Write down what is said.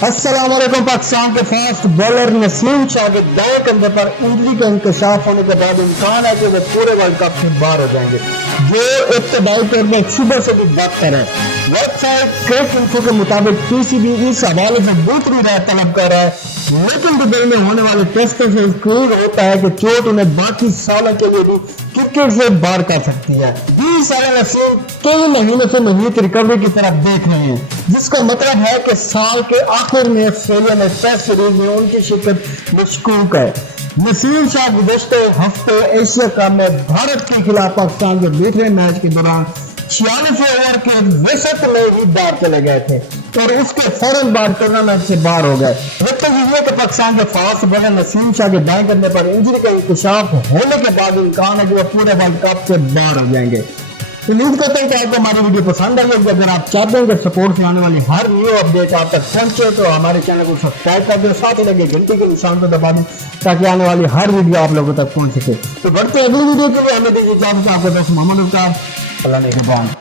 अस्सलाम वालेकुम। पाकिस्तान के फास्ट बॉलर नसीम शाह के दाएं कंधे पर इंजरी का इंकशाफ होने के बाद इम्कान है कि वो पूरे वर्ल्ड कप से बाहर हो जाएंगे, जो इब्तदाई तौर में सुबह से भी बदतर है। वेबसाइट क्रिक इन्फो के मुताबिक पीसीबी इस हवाले से दूसरी राय तलब कर रहा है, लेकिन दुबई में होने वाले टेस्ट से क्लियर होता है कि चोट उन्हें बाकी सालों के लिए भी क्रिकेट से बाहर कर सकती है। 20 साल नसीम कई महीनों से मजीद रिकवरी की तरफ देख रहे हैं, जिसका मतलब है कि साल के आखिर में ऑस्ट्रेलिया में टेस्ट सीरीज में उनकी शिरकत मशकूक है। नसीम शाह गुज़श्ते हफ्ते एशिया कप में भारत के खिलाफ पाकिस्तान के दूसरे मैच के दौरान 46 ओवर के वसत में ही बाहर चले गए थे और उसके फौरन बाद टूर्नामेंट से बाहर हो गए। के पाकिस्तान के फास्ट बॉलर नसीम शाह के दाएं करने पर इंजरी का इंकशाफ होने के बाद इम्कान है कि वो पूरे वर्ल्ड कप से बाहर हो जाएंगे। उम्मीद करते हैं कि आपको हमारी वीडियो पसंद आई होगी। अगर आप चाहते हैं कि सपोर्ट से आने वाली हर न्यू अपडेट आप तक पहुंचे तो हमारे चैनल को सब्सक्राइब कर दें, साथ ही लगे घंटी के निशान को दबा दें ताकि आने वाली हर वीडियो आप लोगों तक पहुंच सके। तो बढ़ते अगली वीडियो के लिए हमें दीजिए इजाजत। आपके पास मोहम्मद अल्लाह ने